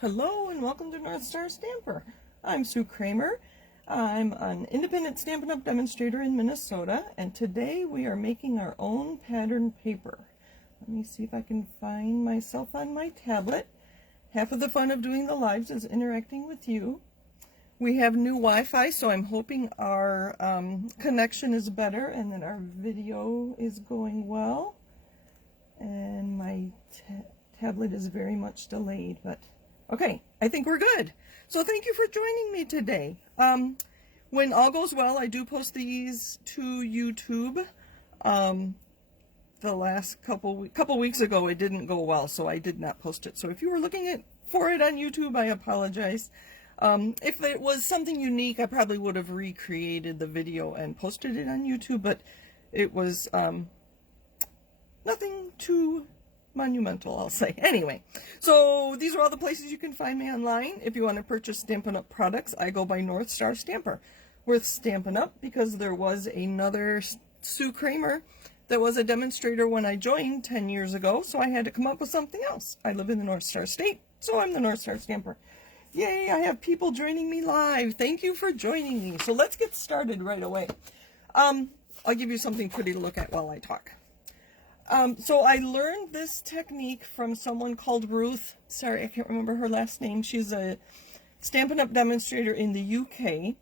Hello and welcome to North Star Stamper. I'm Sue Kremer. I'm an independent Stampin' Up! Demonstrator in Minnesota, and today we are making our own pattern paper. Let me see if I can find myself on my tablet. Half of the fun of doing the lives is interacting with you. We have new Wi-Fi, so I'm hoping our connection is better and that our video is going well. And my tablet is very much delayed, but okay, I think we're good. So thank you for joining me today. When all goes well, I do post these to YouTube. The last couple weeks ago, it didn't go well, so I did not post it. So if you were looking for it on YouTube, I apologize. If it was something unique, I probably would have recreated the video and posted it on YouTube, but it was nothing too monumental, I'll say. Anyway, so these are all the places you can find me online. If you want to purchase Stampin' Up! Products, I go by North Star Stamper. With Stampin' Up! Because there was another Sue Kremer that was a demonstrator when I joined 10 years ago, so I had to come up with something else. I live in the North Star State, so I'm the North Star Stamper. Yay, I have people joining me live. Thank you for joining me. So let's get started right away. I'll give you something pretty to look at while I talk. So I learned this technique from someone called Ruth. Sorry, I can't remember her last name. She's a Stampin' Up! Demonstrator in the UK.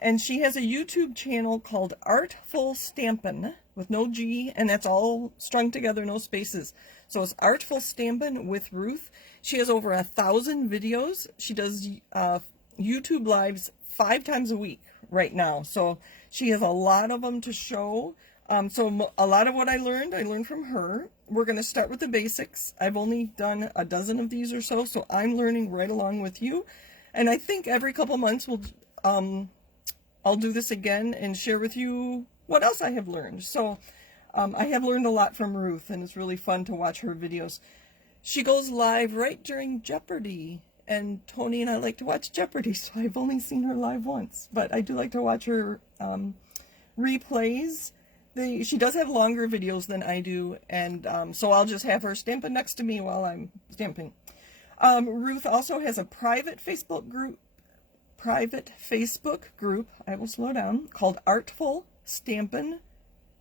And she has a YouTube channel called artfulstampin with no G, and that's all strung together, no spaces. So it's artfulstampin with Ruth. She has over 1,000 videos. She does YouTube lives 5 times a week right now. So she has a lot of them to show. So a lot of what I learned from her. We're going to start with the basics. I've only done a dozen of these or so, so I'm learning right along with you. And I think every couple months I'll do this again and share with you what else I have learned. So I have learned a lot from Ruth, and it's really fun to watch her videos. She goes live right during Jeopardy, and Tony and I like to watch Jeopardy, so I've only seen her live once, but I do like to watch her replays. She does have longer videos than I do, and so I'll just have her stamping next to me while I'm stamping. Ruth also has a private Facebook group, I will slow down, called Artful Stampin'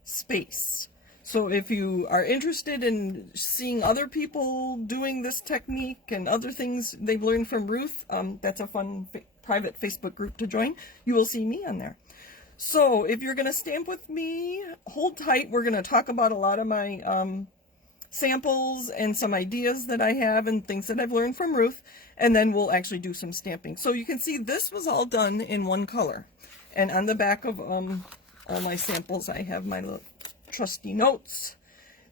Space. So if you are interested in seeing other people doing this technique and other things they've learned from Ruth, that's a fun private Facebook group to join. You will see me on there. So if you're going to stamp with me, hold tight. We're going to talk about a lot of my samples and some ideas that I have and things that I've learned from Ruth, and then we'll actually do some stamping. So you can see this was all done in one color. And on the back of all my samples, I have my little trusty notes.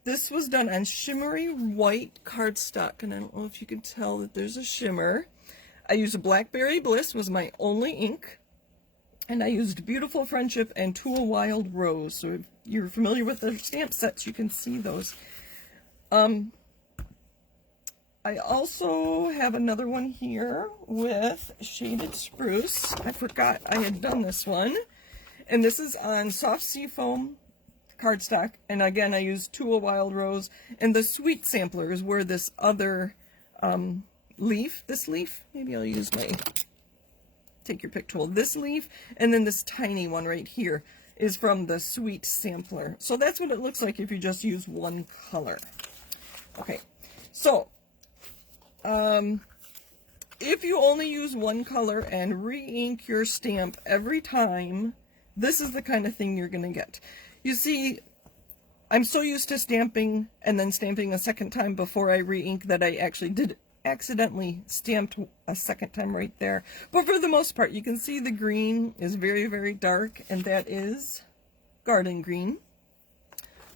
This was done on shimmery white cardstock, and I don't know if you can tell that there's a shimmer. I used a Blackberry Bliss, was my only ink. And I used Beautiful Friendship and To a Wild Rose. So if you're familiar with the stamp sets, you can see those. I also have another one here with Shaded Spruce. I forgot I had done this one. And this is on soft seafoam cardstock. And again, I used To a Wild Rose. And the sweet sampler is where this other leaf, maybe I'll use my... take your pick tool. This leaf, and then this tiny one right here is from the sweet sampler. So that's what it looks like if you just use one color. Okay, so if you only use one color and re-ink your stamp every time, this is the kind of thing you're going to get. You see, I'm so used to stamping and then stamping a second time before I re-ink that I actually did accidentally stamped a second time right there. But for the most part, you can see the green is very, very dark, and that is garden green.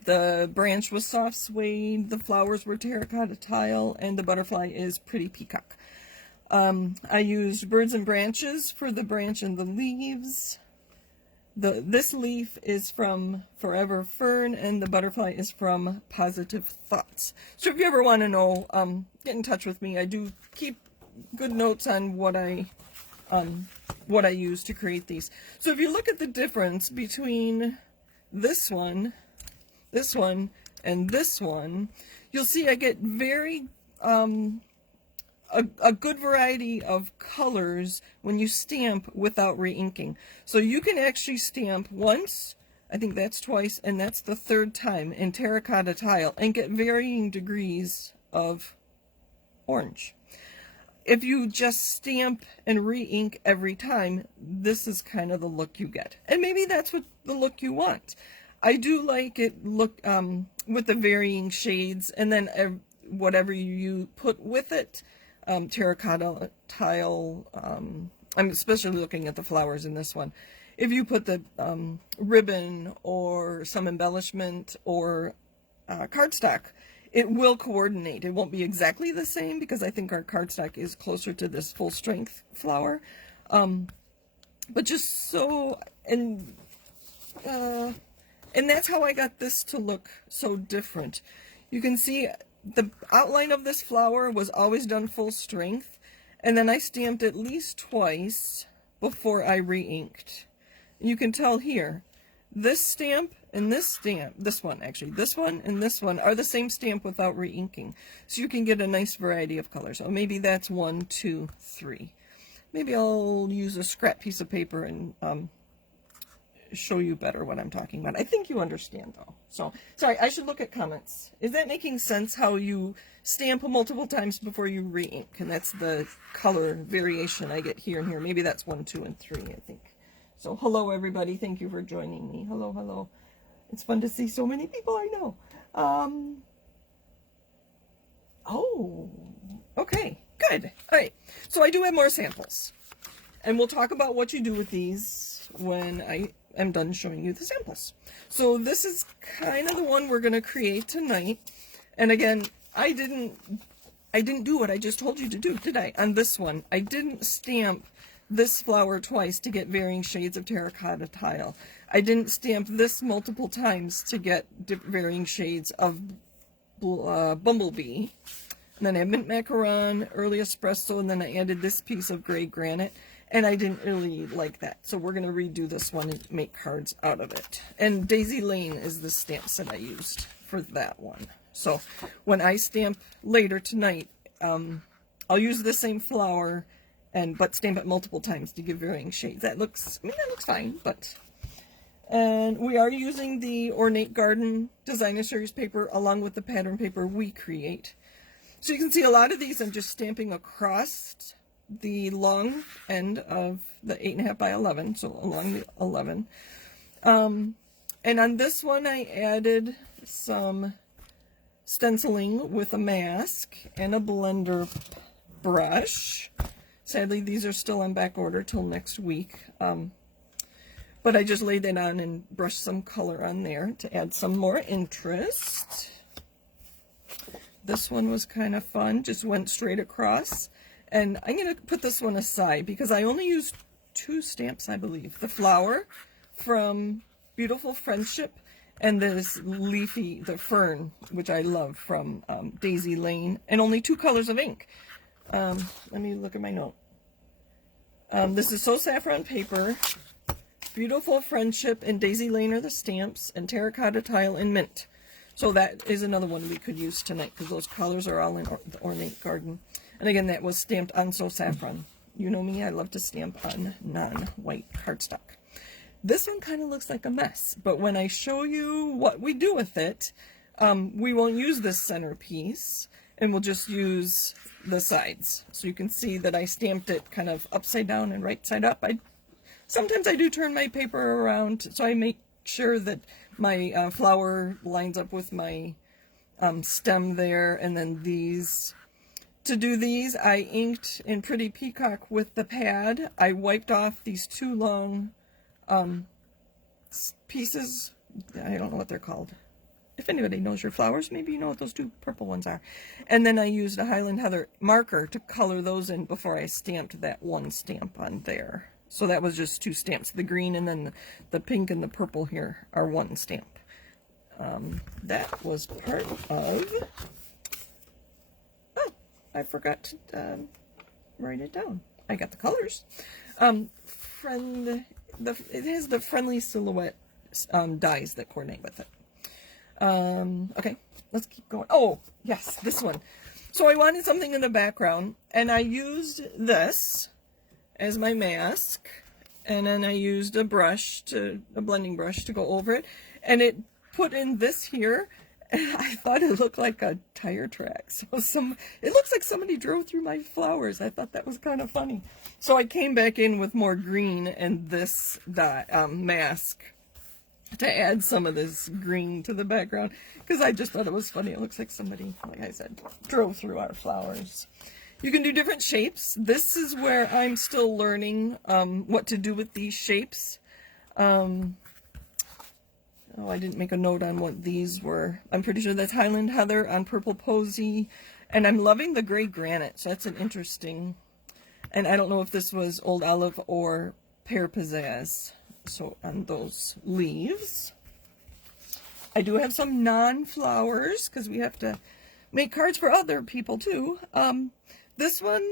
The branch was soft suede, the flowers were terracotta tile, and the butterfly is pretty peacock. I used birds and branches for the branch and the leaves. This leaf is from Forever Fern, and the butterfly is from Positive Thoughts. So if you ever want to know, get in touch with me. I do keep good notes on what I use to create these. So if you look at the difference between this one, and this one, you'll see I get very a good variety of colors when you stamp without re-inking. So you can actually stamp once, I think that's twice, and that's the third time in terracotta tile and get varying degrees of orange. If you just stamp and re-ink every time, this is kind of the look you get. And maybe that's what the look you want. I do like it look with the varying shades, and then whatever you put with it, terracotta tile, I'm especially looking at the flowers in this one. If you put the ribbon or some embellishment or cardstock, it will coordinate. It won't be exactly the same because I think our cardstock is closer to this full strength flower. But just so, and that's how I got this to look so different. You can see the outline of this flower was always done full strength, and then I stamped at least twice before I re-inked. You can tell here, this stamp and this one actually, this one and this one are the same stamp without re-inking. So you can get a nice variety of colors. So maybe that's 1, 2, 3. Maybe I'll use a scrap piece of paper and show you better what I'm talking about. I think you understand though. So, sorry, I should look at comments. Is that making sense, how you stamp multiple times before you re-ink? And that's the color variation I get here and here. Maybe that's 1, 2, and 3, I think. So, hello everybody. Thank you for joining me. Hello, hello. It's fun to see so many people I know. Oh, okay, good. All right, so I do have more samples. And we'll talk about what you do with these when I am done showing you the samples. So this is kind of the one we're going to create tonight. And again, I didn't do what I just told you to do, did I? On this one, I didn't stamp this flower twice to get varying shades of terracotta tile. I didn't stamp this multiple times to get varying shades of bumblebee. And then I had mint macaron, early espresso, and then I added this piece of gray granite. And I didn't really like that. So we're going to redo this one and make cards out of it. And Daisy Lane is the stamp set I used for that one. So when I stamp later tonight, I'll use the same flower but stamp it multiple times to give varying shades. That looks fine, but... And we are using the Ornate Garden Designer Series paper along with the pattern paper we create. So you can see a lot of these I'm just stamping across the long end of the 8.5 by 11, so along the 11. And on this one I added some stenciling with a mask and a blender brush. Sadly, these are still on back order till next week. But I just laid that on and brushed some color on there to add some more interest. This one was kind of fun, just went straight across. And I'm going to put this one aside because I only used 2 stamps, I believe. The flower from Beautiful Friendship and this leafy, the fern, which I love, from Daisy Lane. And only 2 colors of ink. Let me look at my note. This is So Saffron paper, Beautiful Friendship and Daisy Lane are the stamps, and terracotta tile and mint. So that is another one we could use tonight because those colors are all in the Ornate Garden. And again, that was stamped on So Saffron. You know me, I love to stamp on non-white cardstock. This one kind of looks like a mess, but when I show you what we do with it, we won't use this centerpiece, and we'll just use the sides. So you can see that I stamped it kind of upside down and right side up. Sometimes I do turn my paper around, so I make sure that my flower lines up with my stem there, and then these... To do these, I inked in Pretty Peacock with the pad. I wiped off these 2 long pieces. I don't know what they're called. If anybody knows your flowers, maybe you know what those 2 purple ones are. And then I used a Highland Heather marker to color those in before I stamped that 1 stamp on there. So that was just 2 stamps. The green and then the pink and the purple here are 1 stamp. That was part of... I forgot to write it down. I got the colors. It has the friendly silhouette dies that coordinate with it. Okay, let's keep going. Oh, yes, this one. So I wanted something in the background, and I used this as my mask, and then I used a blending brush to go over it, and it put in this here, and I thought it looked like a tire track. So it looks like somebody drove through my flowers. I thought that was kind of funny. So I came back in with more green and this mask to add some of this green to the background, because I just thought it was funny. It looks like somebody, like I said, drove through our flowers. You can do different shapes. This is where I'm still learning what to do with these shapes. Oh, I didn't make a note on what these were. I'm pretty sure that's Highland Heather on Purple Posy. And I'm loving the gray granite, so that's an interesting... And I don't know if this was Old Olive or Pear Pizzazz. So on those leaves. I do have some non-flowers, because we have to make cards for other people too. This one,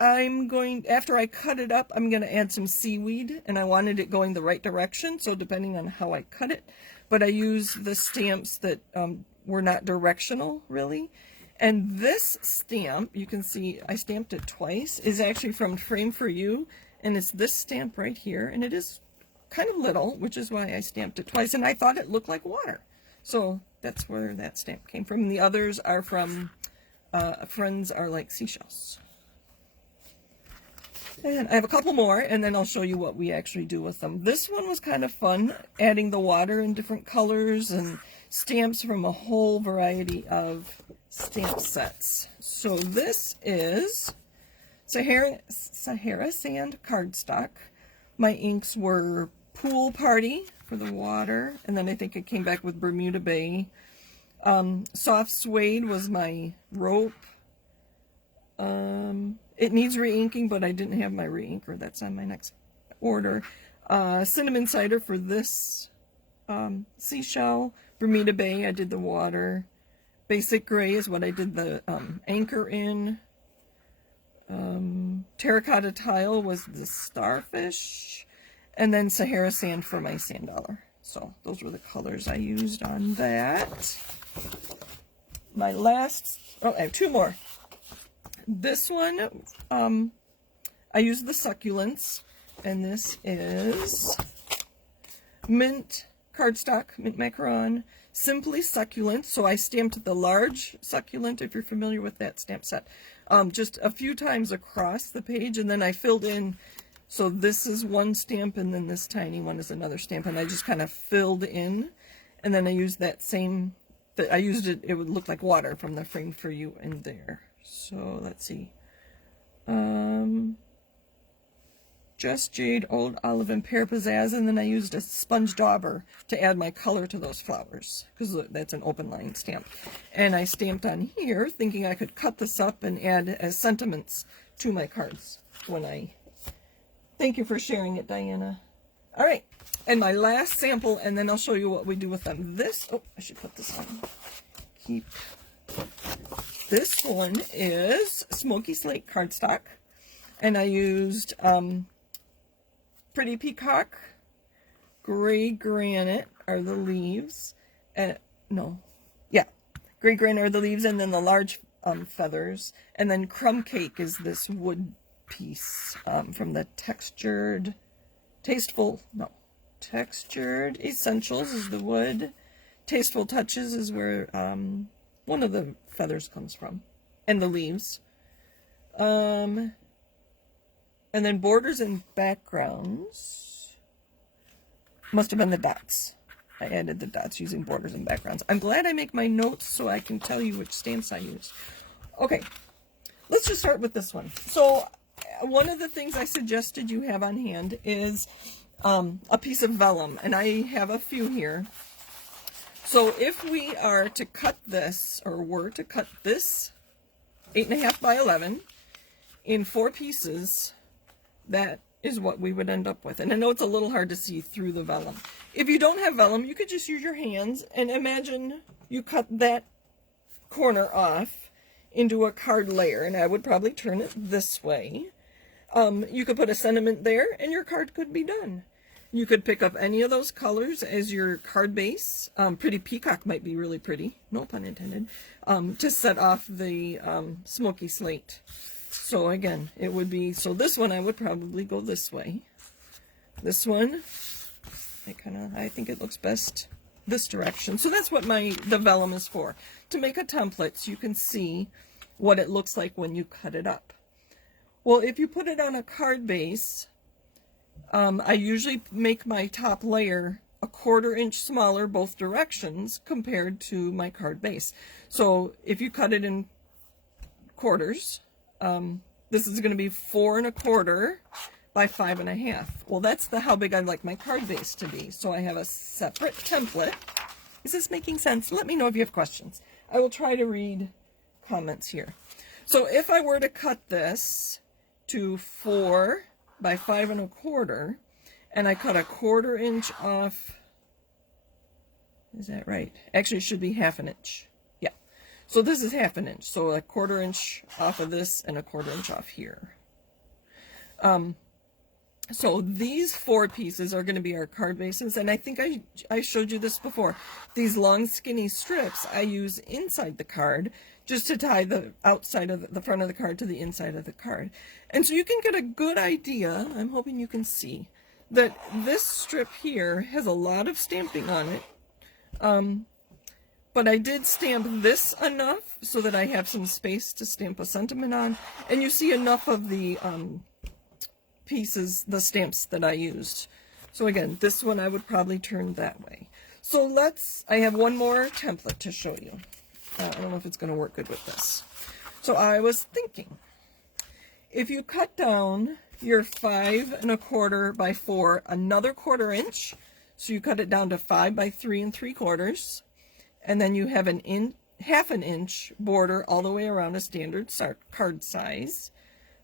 after I cut it up, I'm going to add some seaweed, and I wanted it going the right direction, so depending on how I cut it. But I used the stamps that were not directional, really. And this stamp, you can see I stamped it twice, is actually from Frame for You, and it's this stamp right here, and it is kind of little, which is why I stamped it twice, and I thought it looked like water. So that's where that stamp came from. The others are from Friends Are Like Seashells. And I have a couple more, and then I'll show you what we actually do with them. This one was kind of fun, adding the water in different colors and stamps from a whole variety of stamp sets. So this is Sahara Sand cardstock. My inks were Pool Party for the water, and then I think it came back with Bermuda Bay. Soft Suede was my rope. It needs re-inking, but I didn't have my re-inker. That's on my next order. Cinnamon Cider for this seashell. Bermuda Bay, I did the water. Basic Gray is what I did the anchor in. Terracotta Tile was the starfish. And then Sahara Sand for my sand dollar. So those were the colors I used on that. My last, I have two more. This one, I used the succulents, and this is mint cardstock, mint macaron, Simply Succulent. So I stamped the large succulent, if you're familiar with that stamp set, just a few times across the page, and then I filled in. So this is one stamp, and then this tiny one is another stamp, and I just kind of filled in, and then I used that same, I used it, it would look like water from the Frame for You in there. So let's see. Just Jade, Old Olive, and Pear Pizzazz, and then I used a sponge dauber to add my color to those flowers, because that's an open line stamp. And I stamped on here, thinking I could cut this up and add as sentiments to my cards when I... Thank you for sharing it, Diana. All right, and my last sample, and then I'll show you what we do with them. This, oh, I should put this on. Keep. This one is Smoky Slate cardstock, and I used Pretty Peacock, Gray Granite are the leaves, gray granite are the leaves, and then the large feathers, and then Crumb Cake is this wood piece from the Textured Essentials is the wood. Tasteful Touches is where one of the feathers comes from, and the leaves. And then Borders and Backgrounds must have been the dots. I added the dots using borders and backgrounds. I'm glad I make my notes so I can tell you which stamps I use. Okay, let's just start with this one. So one of the things I suggested you have on hand is a piece of vellum, and I have a few here. So if we are to cut this, or were to cut this 8.5 by 11 in 4 pieces, that is what we would end up with. And I know it's a little hard to see through the vellum. If you don't have vellum, you could just use your hands, and imagine you cut that corner off into a card layer, and I would probably turn it this way. You could put a sentiment there, and your card could be done. You could pick up any of those colors as your card base. Pretty Peacock might be really pretty, no pun intended, to set off the smoky slate. So again, it would be, so this one I would probably go this way. This one, I think it looks best this direction. So that's what the vellum is for, to make a template so you can see what it looks like when you cut it up. Well, if you put it on a card base, I usually make my top layer a 1/4 inch smaller both directions compared to my card base. So if you cut it in quarters, this is going to be 4 1/4 by 5 1/2. Well, that's how big I'd like my card base to be. So I have a separate template. Is this making sense? Let me know if you have questions. I will try to read comments here. So if I were to cut this to 4 by 5 1/4, and I cut a 1/4 inch off, is that right? Actually, it should be 1/2 inch. Yeah. So this is 1/2 inch. So a 1/4 inch off of this and a 1/4 inch off here. So these 4 pieces are going to be our card bases, and I think I showed you this before. These long skinny strips I use inside the card just to tie the outside of the front of the card to the inside of the card. And so you can get a good idea, I'm hoping you can see, that this strip here has a lot of stamping on it. But I did stamp this enough so that I have some space to stamp a sentiment on, and you see enough of the pieces, the stamps that I used. So again, this one I would probably turn that way. So I have one more template to show you. I don't know if it's going to work good with this. So I was thinking, if you cut down your 5 1/4 by 4 another 1/4 inch, so you cut it down to 5 by 3 3/4, and then you have 1/2 inch border all the way around a standard card size.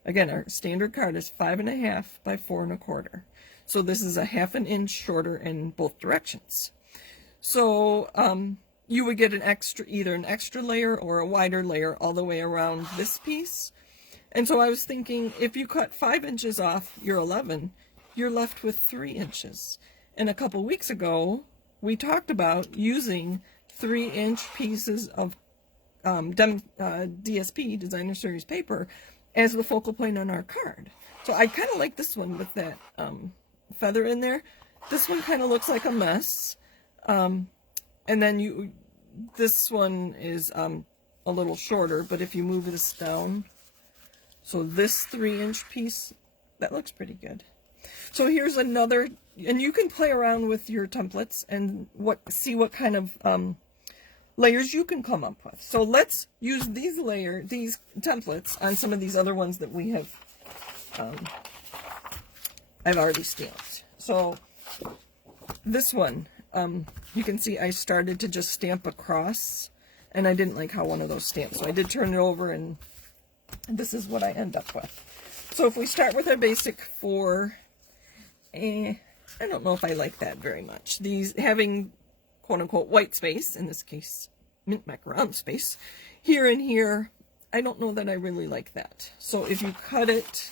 Again, our standard card is 5 1/2 by 4 1/4. So this is a 1/2 inch shorter in both directions. So you would get either an extra layer or a wider layer all the way around this piece. And so I was thinking, if you cut 5 inches off your 11, you're left with 3 inches. And a couple weeks ago, we talked about using 3-inch pieces of DSP, Designer Series paper, as the focal point on our card. So I kind of like this one with that feather in there. This one kind of looks like a mess. And then this one is a little shorter, but if you move this down, so this 3-inch piece, that looks pretty good. So here's another, and you can play around with your templates and see what kind of layers you can come up with. So let's use these templates on some of these other ones that we have, I've already stamped. So this one, you can see I started to just stamp across, and I didn't like how one of those stamped. So I did turn it over, and this is what I end up with. So if we start with our basic 4, I don't know if I like that very much. These having quote-unquote white space, in this case mint macaron space, here and here, I don't know that I really like that. So if you cut it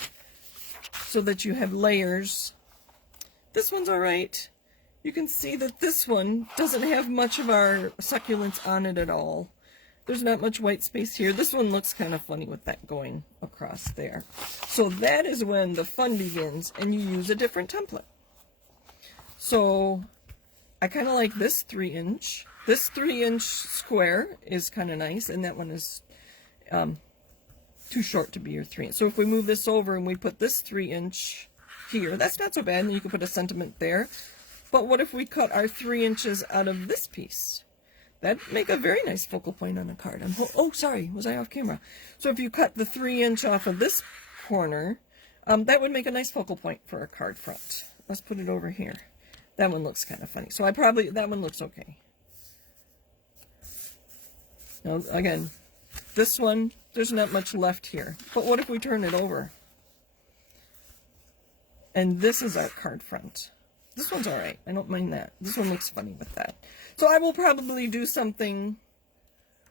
so that you have layers, this one's all right. You can see that this one doesn't have much of our succulents on it at all. There's not much white space here. This one looks kind of funny with that going across there. So that is when the fun begins, and you use a different template. So I kind of like this 3-inch. This 3-inch square is kind of nice, and that one is too short to be your 3-inch. So if we move this over and we put this 3-inch here, that's not so bad, and you can put a sentiment there. But what if we cut our 3 inches out of this piece? That'd make a very nice focal point on a card. Oh, sorry, was I off camera? So if you cut the 3-inch off of this corner, that would make a nice focal point for a card front. Let's put it over here. That one looks kind of funny. So that one looks okay. Now, again, this one, there's not much left here. But what if we turn it over? And this is our card front. This one's all right. I don't mind that. This one looks funny with that. So I will probably do something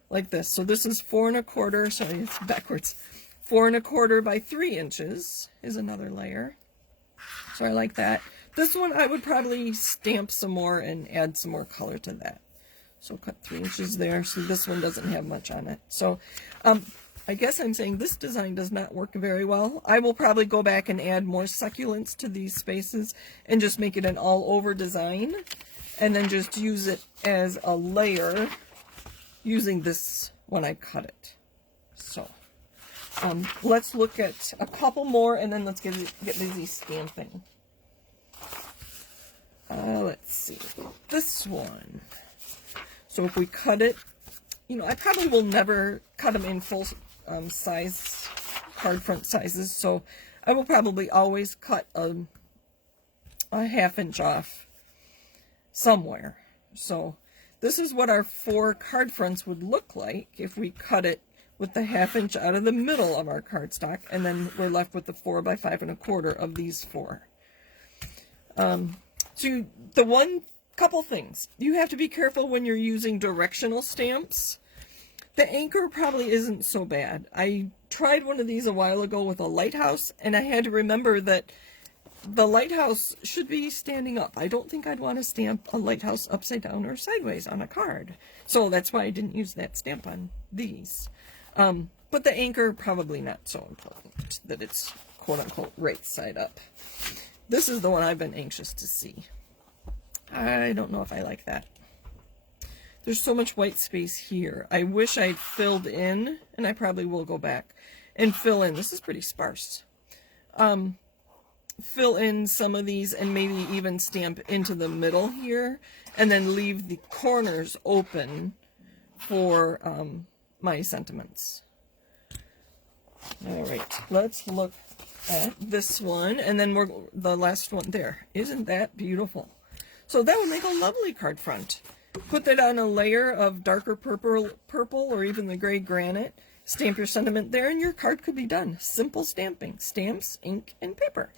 like this. So this is 4 1/4. Sorry, it's backwards. 4 1/4 by 3 inches is another layer. So I like that. This one I would probably stamp some more and add some more color to that. So cut 3 inches there. So this one doesn't have much on it. So I guess I'm saying this design does not work very well. I will probably go back and add more succulents to these spaces and just make it an all-over design, and then just use it as a layer using this when I cut it. So let's look at a couple more, and then let's get busy stamping. Let's see, this one. So if we cut it, you know, I probably will never cut them in full size, card front sizes, so I will probably always cut a ½ inch off somewhere. So this is what our 4 card fronts would look like if we cut it with the ½ inch out of the middle of our cardstock, and then we're left with the 4 by 5 1/4 of these 4. So the couple things, you have to be careful when you're using directional stamps. The anchor probably isn't so bad. I tried one of these a while ago with a lighthouse, and I had to remember that the lighthouse should be standing up. I don't think I'd want to stamp a lighthouse upside down or sideways on a card. So that's why I didn't use that stamp on these. But the anchor, probably not so important, that it's quote-unquote right side up. This is the one I've been anxious to see. I don't know if I like that. There's so much white space here. I wish I'd filled in, and I probably will go back and fill in. This is pretty sparse. Fill in some of these and maybe even stamp into the middle here, and then leave the corners open for my sentiments. All right, let's look at this one, and then the last one there. Isn't that beautiful? So that would make a lovely card front. Put that on a layer of darker purple or even the gray granite. Stamp your sentiment there, and your card could be done. Simple stamping. Stamps, ink, and paper.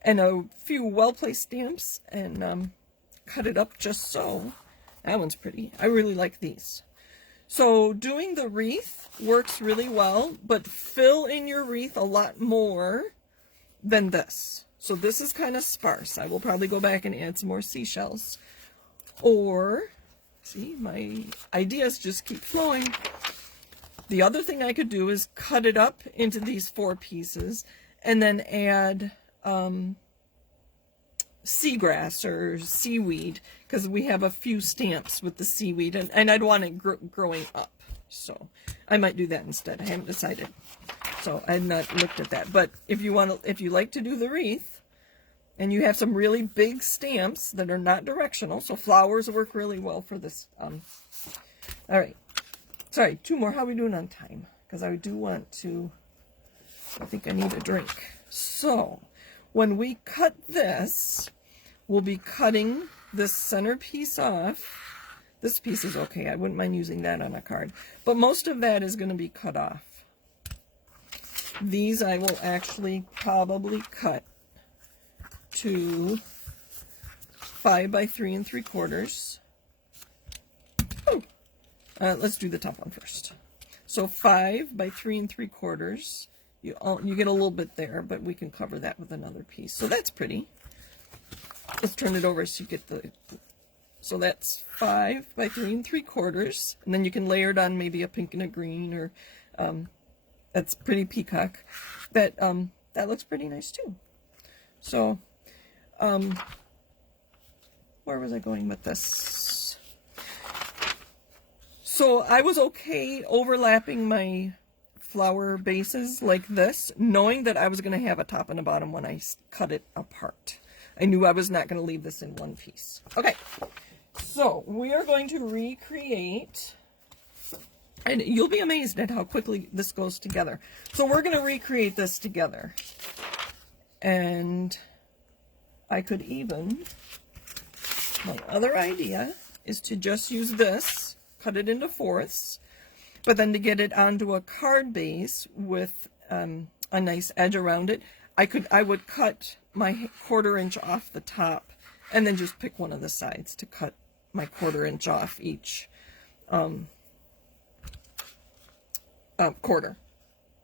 And a few well-placed stamps, and cut it up just so. That one's pretty. I really like these. So doing the wreath works really well, but fill in your wreath a lot more than this. So this is kind of sparse. I will probably go back and add some more seashells. Or, see, my ideas just keep flowing. The other thing I could do is cut it up into these 4 pieces and then add seagrass or seaweed, because we have a few stamps with the seaweed, and I'd want it growing up. So I might do that instead. I haven't decided. So I had not looked at that. But if you like to do the wreath, and you have some really big stamps that are not directional, so flowers work really well for this. All right. Sorry, 2 more. How are we doing on time? Because I do want to, I think I need a drink. So when we cut this, we'll be cutting this center piece off. This piece is okay. I wouldn't mind using that on a card. But most of that is going to be cut off. These I will actually probably cut to 5 by 3 3/4. Oh, let's do the top one first. So 5 by 3 3/4. You get a little bit there, but we can cover that with another piece. So that's pretty. Let's turn it over so you get the. So that's 5 by 3 3/4, and then you can layer it on maybe a pink and a green, or that's pretty peacock. That looks pretty nice too. So. Where was I going with this? So I was okay overlapping my flower bases like this, knowing that I was going to have a top and a bottom when I cut it apart. I knew I was not going to leave this in one piece. Okay, so we are going to recreate, and you'll be amazed at how quickly this goes together. So we're going to recreate this together. And I could even, my other idea is to just use this, cut it into 4ths, but then to get it onto a card base with a nice edge around it, I would cut my 1/4 inch off the top and then just pick one of the sides to cut my 1/4 inch off each quarter.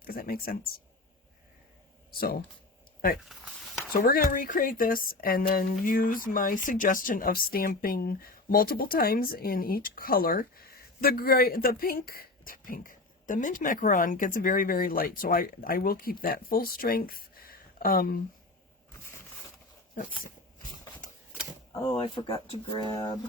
Does that make sense? So, all right. So we're going to recreate this and then use my suggestion of stamping multiple times in each color. The mint macaron gets very, very light, so I will keep that full strength. Let's see. Oh, I forgot to grab.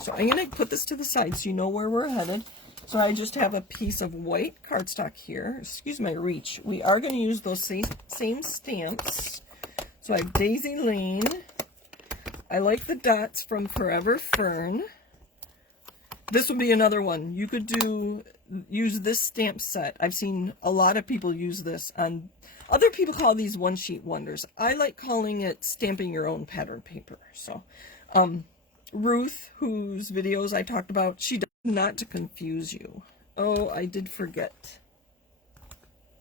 So I'm going to put this to the side so you know where we're headed. So I just have a piece of white cardstock here. Excuse my reach. We are going to use those same stamps. So I have Daisy Lane. I like the dots from Forever Fern. This will be another one. You could use this stamp set. I've seen a lot of people use this on, other people call these one sheet wonders. I like calling it stamping your own pattern paper. So, Ruth, whose videos I talked about, she does not to confuse you. Oh, I did forget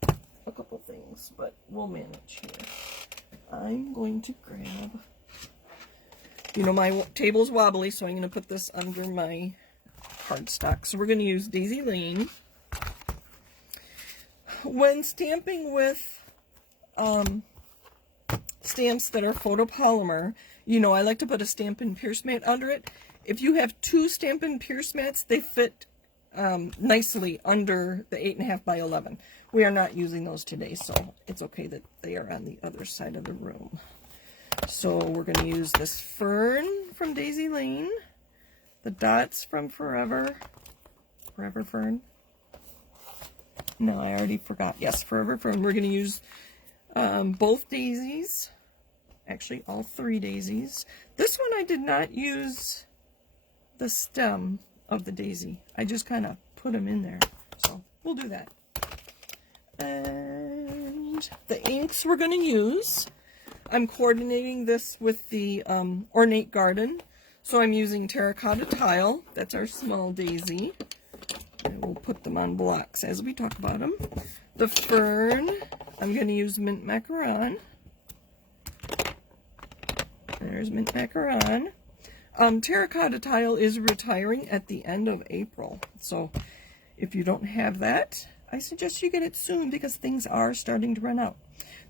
a couple things, but we'll manage here. I'm going to grab, you know, my table's wobbly, so I'm going to put this under my cardstock. So we're going to use Daisy Lane. When stamping with stamps that are photopolymer, you know, I like to put a Stampin' Pierce mat under it. If you have two Stampin' Pierce mats, they fit nicely under the 8.5 by 11. We are not using those today, so it's okay that they are on the other side of the room. So we're going to use this fern from Daisy Lane, the dots from Forever Fern. No, I already forgot. Yes, Forever Fern. We're going to use both daisies. Actually, all three daisies. This one I did not use the stem of the daisy. I just kind of put them in there. So we'll do that. And the inks we're going to use, I'm coordinating this with the Ornate Garden. So I'm using Terracotta Tile. That's our small daisy. And we'll put them on blocks as we talk about them. The fern, I'm going to use Mint Macaron. There's Mint Macaron. Terracotta Tile is retiring at the end of April. So if you don't have that, I suggest you get it soon because things are starting to run out.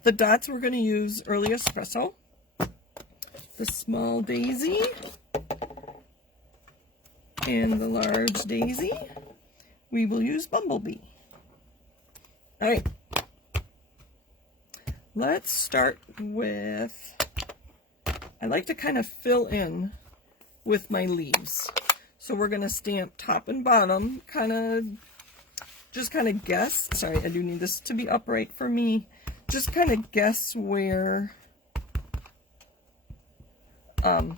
The dots we're going to use Early Espresso. The small daisy. And the large daisy. We will use Bumblebee. Alright. Let's start with, I like to kind of fill in with my leaves. So we're going to stamp top and bottom, just kind of guess. Sorry, I do need this to be upright for me. Just kind of guess where the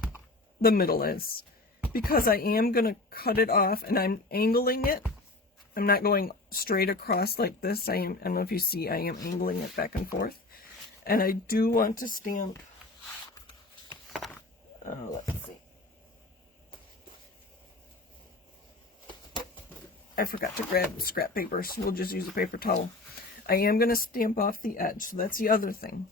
middle is. Because I am going to cut it off and I'm angling it. I'm not going straight across like this. I don't know if you see, I am angling it back and forth. And I do want to stamp, let's see. I forgot to grab scrap paper, so we'll just use a paper towel. I am going to stamp off the edge, so that's the other thing.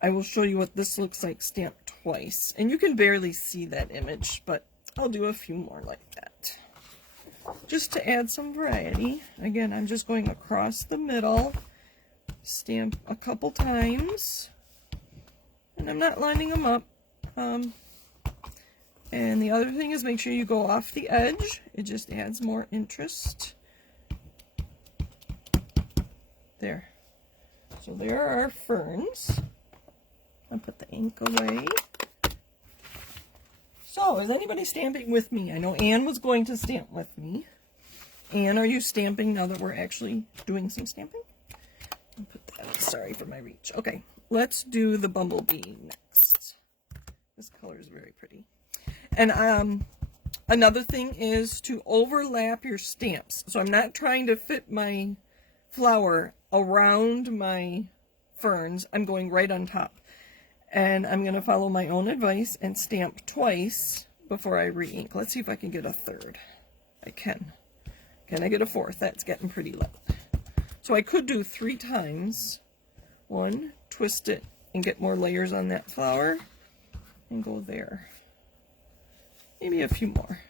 I will show you what this looks like stamped twice. And you can barely see that image, but I'll do a few more like that. Just to add some variety. Again, I'm just going across the middle, stamp a couple times, and I'm not lining them up. And the other thing is make sure you go off the edge. It just adds more interest. There. So there are our ferns. I'll put the ink away. So, is anybody stamping with me? I know Anne was going to stamp with me. Anne, are you stamping now that we're actually doing some stamping? I'll put that, sorry for my reach. Okay, let's do the Bumblebee next. This color is very pretty. And another thing is to overlap your stamps. So I'm not trying to fit my flower around my ferns. I'm going right on top. And I'm going to follow my own advice and stamp twice before I re-ink. Let's see if I can get a third. I can. Can I get a fourth? That's getting pretty low. So I could do 3 times. 1, twist it and get more layers on that flower. And go there. Maybe a few more.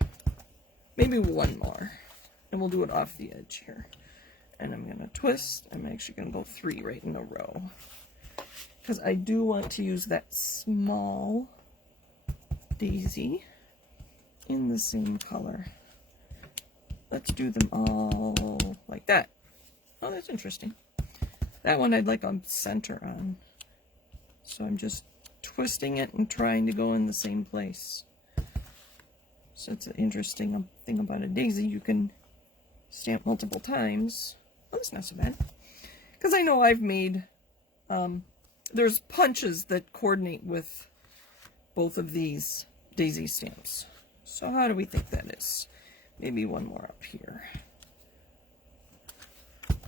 Maybe 1 more. And we'll do it off the edge here. And I'm going to twist. I'm actually going to go 3 right in a row, because I do want to use that small daisy in the same color. Let's do them all like that. Oh, that's interesting. That one I'd like a center on. So I'm just twisting it and trying to go in the same place. So it's an interesting thing about a daisy. You can stamp multiple times. Oh, that's not so bad. Because I know I've made, there's punches that coordinate with both of these daisy stamps. So how do we think that is? Maybe one more up here.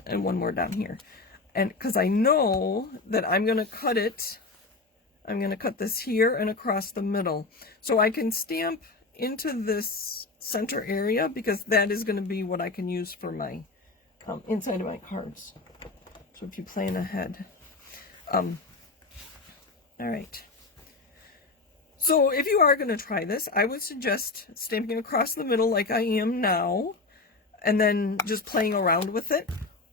And one more down here. And because I know that I'm going to cut it, I'm going to cut this here and across the middle. So I can stamp into this center area, because that is going to be what I can use for my inside of my cards. So if you plan ahead. All right. So if you are going to try this, I would suggest stamping across the middle like I am now, and then just playing around with it,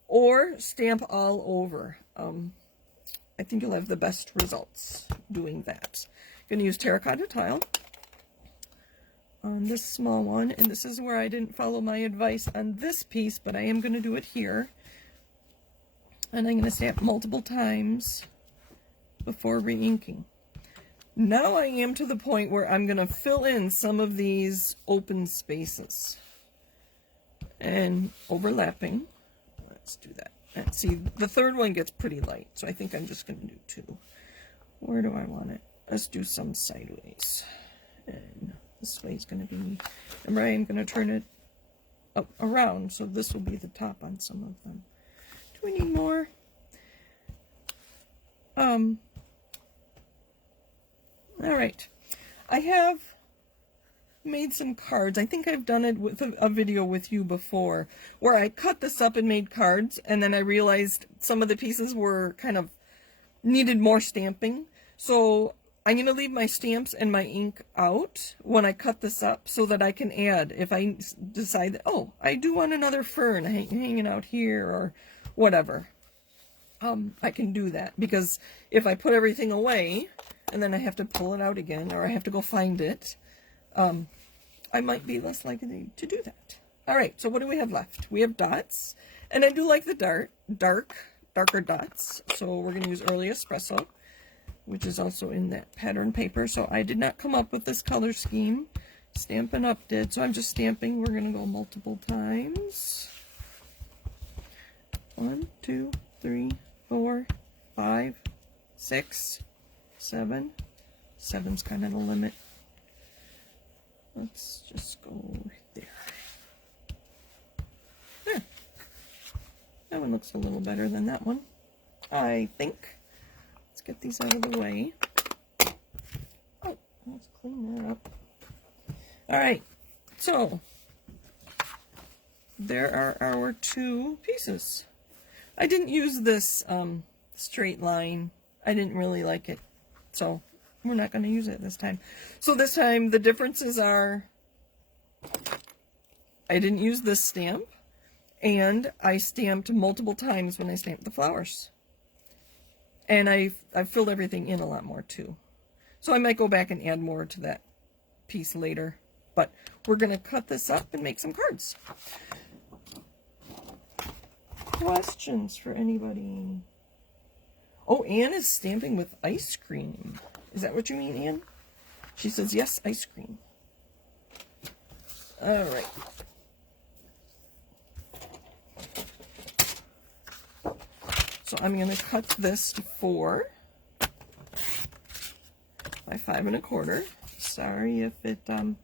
or stamp all over. I think you'll have the best results doing that. I'm going to use terracotta tile on this small one, and this is where I didn't follow my advice on this piece, but I am going to do it here. And I'm going to stamp multiple times before re-inking. Now I am to the point where I'm going to fill in some of these open spaces and overlapping. Let's do that. And see, the third one gets pretty light, so I think I'm just going to do 2. Where do I want it? Let's do some sideways. And this way is going to be, remember, I am going to turn it up around, so this will be the top on some of them. Do we need more? All right. I have made some cards. I think I've done it with a video with you before, where I cut this up and made cards, and then I realized some of the pieces were kind of needed more stamping. So I'm going to leave my stamps and my ink out when I cut this up, so that I can add if I decide that, oh, I do want another fern hanging out here or whatever. I can do that, because if I put everything away and then I have to pull it out again, or I have to go find it, I might be less likely to do that. All right, so what do we have left? We have dots, and I do like the darker dots, so we're going to use Early Espresso, which is also in that pattern paper. So I did not come up with this color scheme. Stampin' Up did, so I'm just stamping. We're going to go multiple times. 1, 2, 3, 4, 5, 6, 7. 7's kind of the limit. Let's just go right there. There. That one looks a little better than that one, I think. Let's get these out of the way. Oh, let's clean that up. All right, so there are our 2 pieces. I didn't use this straight line. I didn't really like it, so we're not going to use it this time. So this time the differences are, I didn't use this stamp, and I stamped multiple times when I stamped the flowers. And I filled everything in a lot more too. So I might go back and add more to that piece later. But we're going to cut this up and make some cards. Questions for anybody? Oh, Anne is stamping with ice cream. Is that what you mean, Anne? She says, yes, ice cream. All right. So I'm going to cut this to 4 by 5 1/4. Sorry if it, I'm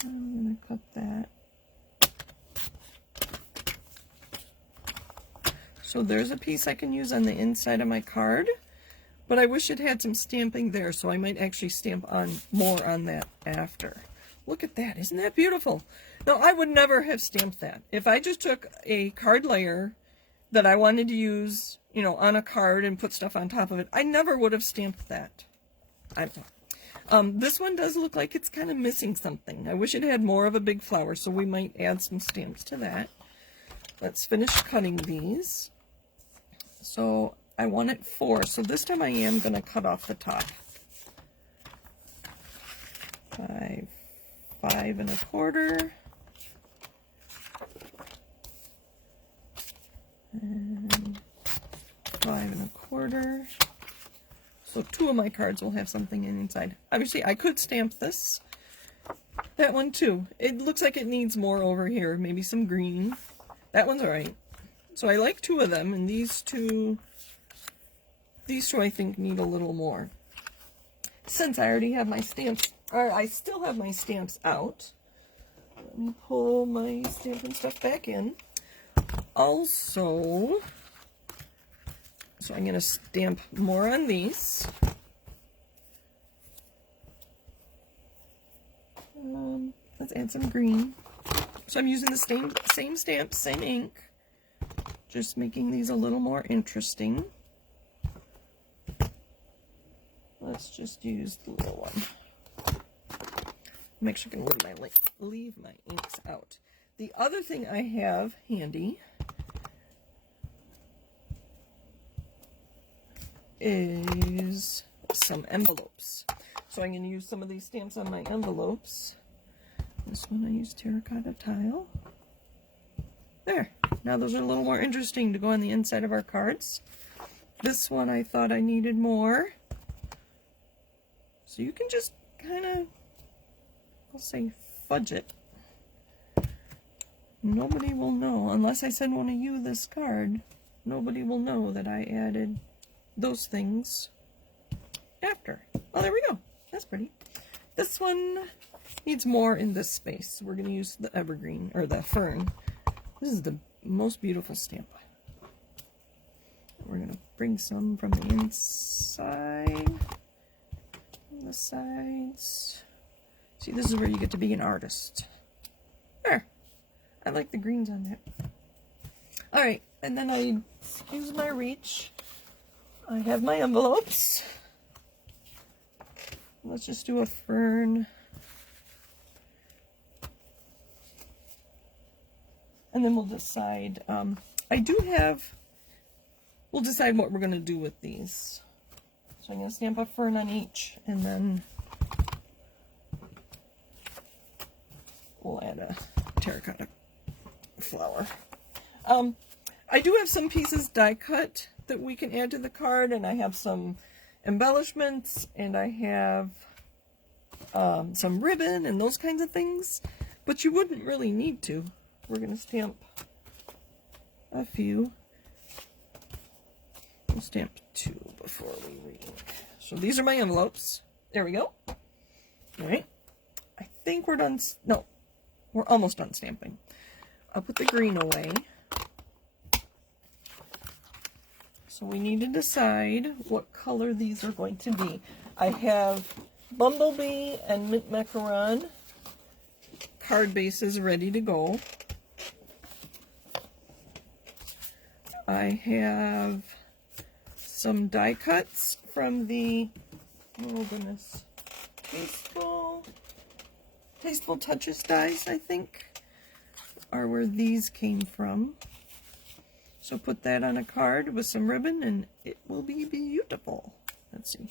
going to cut that. So there's a piece I can use on the inside of my card, but I wish it had some stamping there, so I might actually stamp on more on that after. Look at that. Isn't that beautiful? Now, I would never have stamped that. If I just took a card layer that I wanted to use, you know, on a card and put stuff on top of it, I never would have stamped that. This one does look like it's kind of missing something. I wish it had more of a big flower, so we might add some stamps to that. Let's finish cutting these. So I wanted 4, so this time I am going to cut off the top. 5 1/4, and 5 1/4. So 2 of my cards will have something inside. Obviously, I could stamp this. That one too. It looks like it needs more over here. Maybe some green. That one's alright. So I like 2 of them, and these two I think need a little more. Since I already have my stamps, or I still have my stamps out, let me pull my Stampin' stuff back in. Also, so I'm going to stamp more on these. Let's add some green. So I'm using the same stamp, same ink, just making these a little more interesting. Let's just use the little one. Make sure I can leave my inks out. The other thing I have handy is some envelopes. So I'm going to use some of these stamps on my envelopes. This one I use terracotta tile. There. Now those are a little more interesting to go on the inside of our cards. This one I thought I needed more. So you can just kind of, I'll say, fudge it. Nobody will know, unless I send one of you this card, nobody will know that I added those things after. Oh, there we go. That's pretty. This one needs more in this space. We're going to use the evergreen, or the fern. This is the most beautiful stamp. We're going to bring some from the inside, on the sides. See, this is where you get to be an artist. There. I like the greens on that. Alright, and then I use my reach. I have my envelopes. Let's just do a fern. And then we'll decide, we'll decide what we're going to do with these. So I'm going to stamp a fern on each, and then we'll add a terracotta flower. I do have some pieces die cut that we can add to the card, and I have some embellishments, and I have some ribbon and those kinds of things, but you wouldn't really need to. We're going to stamp a few. We'll stamp 2 before we re-ink. So these are my envelopes. There we go. Alright. I think we're done. No, we're almost done stamping. I'll put the green away. So we need to decide what color these are going to be. I have Bumblebee and Mint Macaron card bases ready to go. I have some die cuts from the, oh goodness, Tasteful Touches dies, I think, are where these came from. So put that on a card with some ribbon and it will be beautiful. Let's see,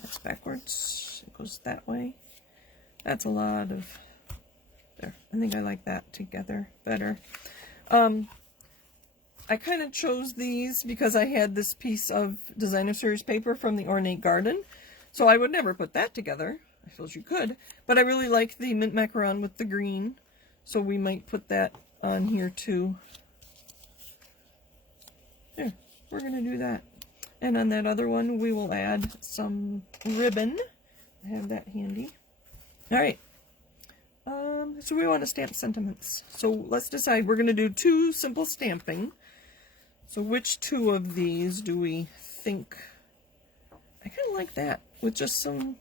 that's backwards, it goes that way. That's a lot of, there, I think I like that together better. I kind of chose these because I had this piece of designer series paper from the Ornate Garden, so I would never put that together. I suppose you could, but I really like the Mint Macaron with the green, so we might put that on here too. There, we're going to do that. And on that other one, we will add some ribbon. I have that handy. Alright, so we want to stamp sentiments. So let's decide. We're going to do 2 simple stamping. So which 2 of these do we think? I kind of like that with just some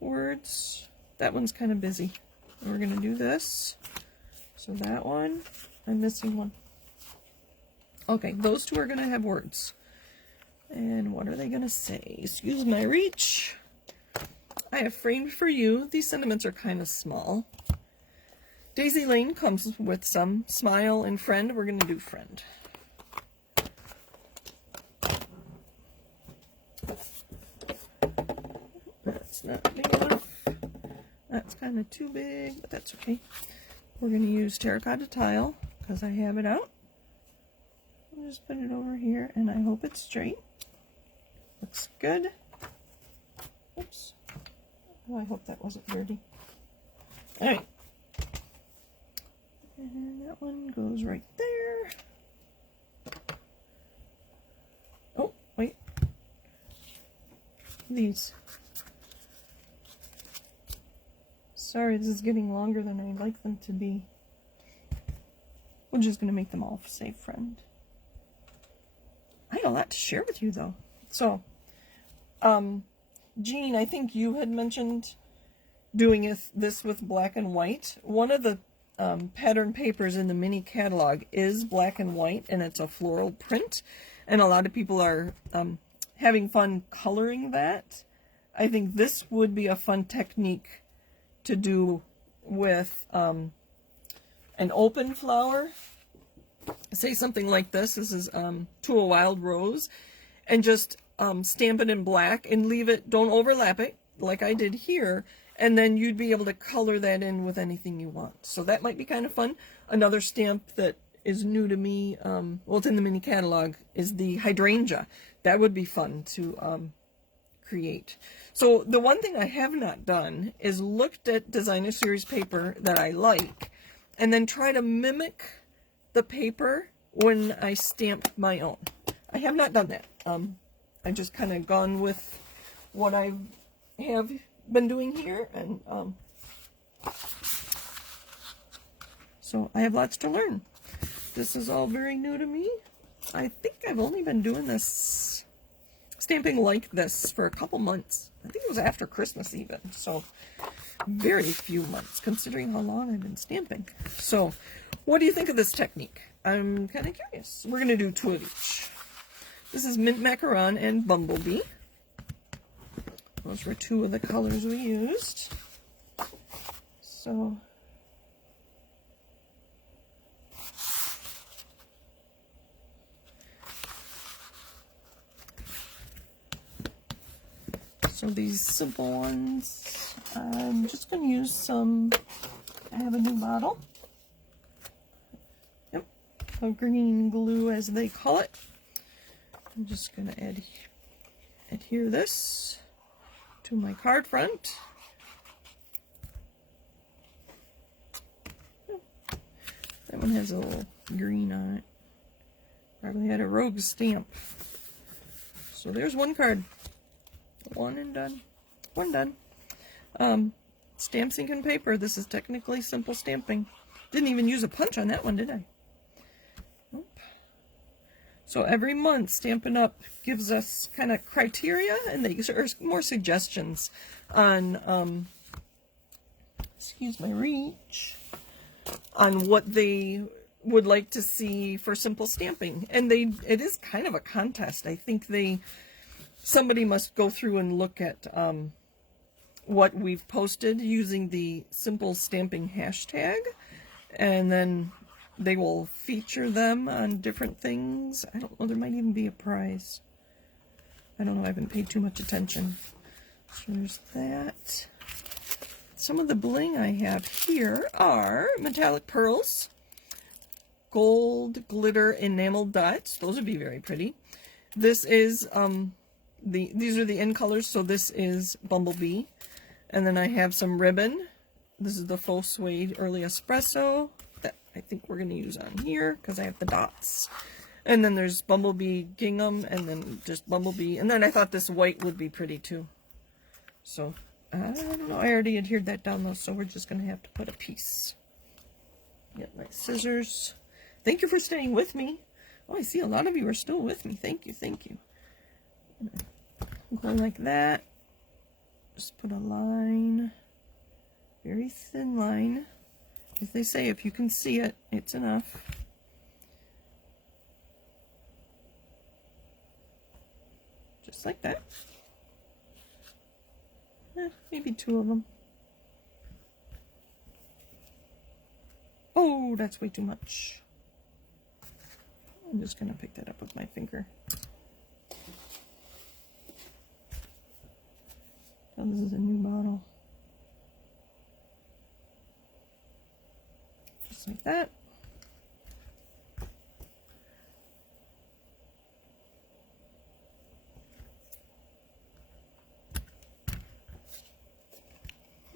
words. That one's kind of busy. And we're going to do this. So that one, I'm missing one. Okay, those 2 are going to have words. And what are they going to say? Excuse my reach. I have framed for you. These sentiments are kind of small. Daisy Lane comes with some. Smile and Friend. We're going to do Friend. That's not big enough. That's kind of too big, but that's okay. We're going to use terracotta tile because I have it out. I'll just put it over here and I hope it's straight. Looks good. Oops. Oh, I hope that wasn't dirty. Alright. And that one goes right there. Oh, wait. These. Sorry, this is getting longer than I'd like them to be. We're just going to make them all say Friend. I have a lot to share with you, though. So, Jean, I think you had mentioned doing this with black and white. One of the pattern papers in the mini catalog is black and white, and it's a floral print. And a lot of people are having fun coloring that. I think this would be a fun technique to do with an open flower. Say something like this. This is To a Wild Rose. And just stamp it in black and leave it, don't overlap it like I did here, and then you'd be able to color that in with anything you want. So that might be kind of fun. Another stamp that is new to me, well, it's in the mini catalog, is the hydrangea. That would be fun to create. So the one thing I have not done is looked at designer series paper that I like and then try to mimic the paper when I stamp my own. I have not done that. I've just kind of gone with what I have been doing here, and so I have lots to learn. This is all very new to me. I think I've only been doing this, stamping like this, for a couple months. I think it was after Christmas even, so very few months considering how long I've been stamping. So what do you think of this technique? I'm kind of curious. We're going to do 2 of each. This is Mint Macaron and Bumblebee. Those were 2 of the colors we used. So these simple ones, I'm just going to use some, I have a new bottle. Yep, a green glue as they call it. I'm just going to adhere this to my card front. That one has a little green on it. Probably had a rogue stamp. So there's one card. One and done. One done. Stamp, ink, and paper. This is technically simple stamping. Didn't even use a punch on that one, did I? Nope. So every month, Stampin' Up! Gives us kind of criteria, and they are more suggestions on, excuse my reach, on what they would like to see for simple stamping. And it is kind of a contest. I think somebody must go through and look at what we've posted using the simple stamping hashtag, and then they will feature them on different things. I don't know, there might even be a prize. I don't know, I haven't paid too much attention. So there's that. Some of the bling I have here are metallic pearls, gold glitter enameled dots. Those would be very pretty. This is these are the end colors, so this is Bumblebee. And then I have some ribbon. This is the faux suede early espresso that I think we're going to use on here because I have the dots. And then there's Bumblebee gingham, and then just Bumblebee. And then I thought this white would be pretty too. So, I don't know. I already adhered that down though, so we're just going to have to put a piece. Get my scissors. Thank you for staying with me. Oh, I see a lot of you are still with me. Thank you, thank you. Go like that. Just put a line. Very thin line. As they say, if you can see it, it's enough. Just like that. Maybe 2 of them. Oh, that's way too much. I'm just going to pick that up with my finger. Oh, this is a new bottle. Just like that.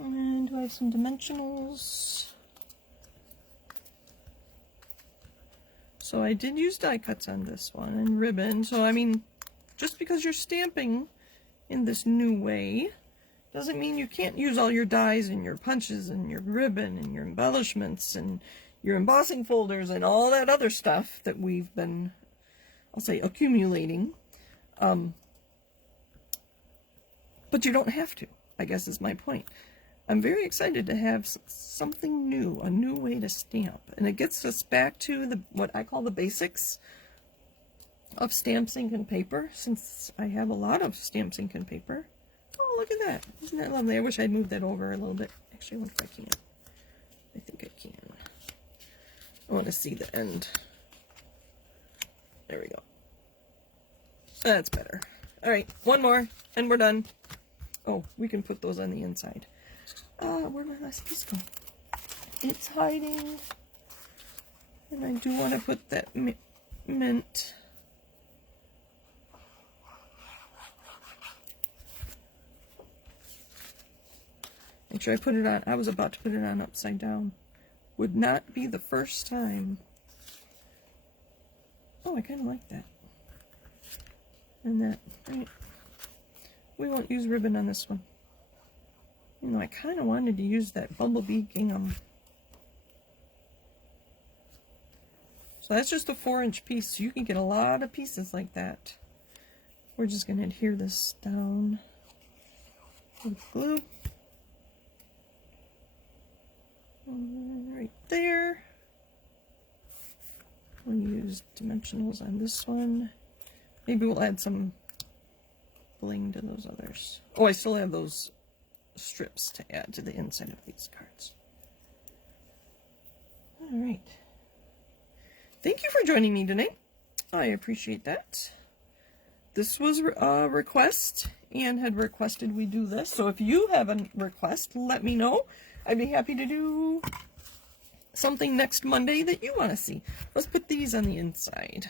And do I have some dimensionals? So I did use die cuts on this one and ribbon. So I mean, just because you're stamping in this new way doesn't mean you can't use all your dies and your punches and your ribbon and your embellishments and your embossing folders and all that other stuff that we've been, I'll say, accumulating. But you don't have to, I guess is my point. I'm very excited to have something new, a new way to stamp. And it gets us back to what I call the basics of stamp, ink, and paper, since I have a lot of stamp, ink, and paper. Oh, look at that. Isn't that lovely? I wish I'd moved that over a little bit. Actually, I wonder if I can. I think I can. I want to see the end. There we go. That's better. All right, one more, and we're done. Oh, we can put those on the inside. Where'd my last piece go? It's hiding. And I do want to put that mint. Make sure I put it on. I was about to put it on upside down. Would not be the first time. Oh, I kind of like that. And that, right? We won't use ribbon on this one. You know, I kind of wanted to use that bumblebee gingham. So that's just a 4-inch piece. So you can get a lot of pieces like that. We're just going to adhere this down with glue. Right there. We'll use dimensionals on this one. Maybe we'll add some bling to those others. Oh, I still have those strips to add to the inside of these cards. All right. Thank you for joining me tonight. I appreciate that. This was a request. Anne had requested we do this. So if you have a request, let me know. I'd be happy to do something next Monday that you want to see. Let's put these on the inside.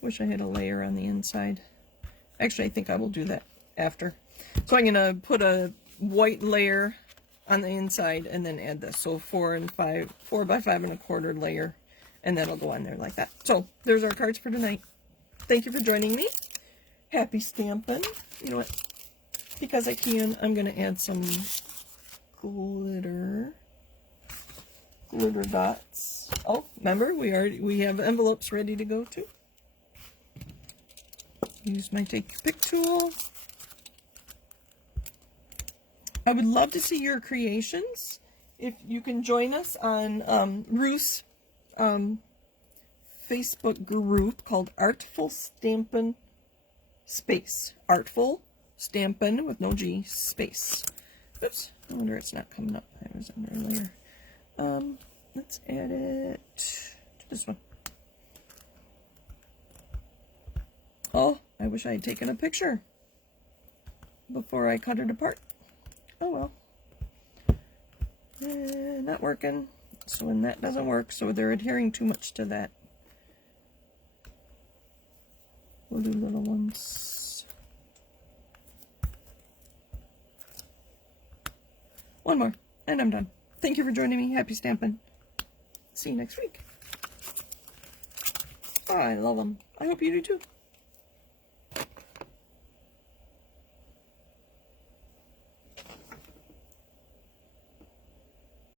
Wish I had a layer on the inside. Actually, I think I will do that after. So I'm going to put a white layer on the inside and then add this. So 4 by 5 1/4 layer, and that'll go on there like that. So there's our cards for tonight. Thank you for joining me. Happy stamping. You know what? Because I can, I'm going to add some glitter dots. Oh, remember we have envelopes ready to go too. Use my Take Your Pick tool. I would love to see your creations. If you can join us on Ruth's Facebook group called Artful Stampin Space. Artful Stampin with no G space. Oops, I wonder it's not coming up. I was under a layer. Let's add it to this one. Oh, I wish I had taken a picture before I cut it apart. Oh well. Not working. So when that doesn't work, so they're adhering too much to that. We'll do little ones. One more, and I'm done. Thank you for joining me. Happy stamping. See you next week. Oh, I love them. I hope you do too.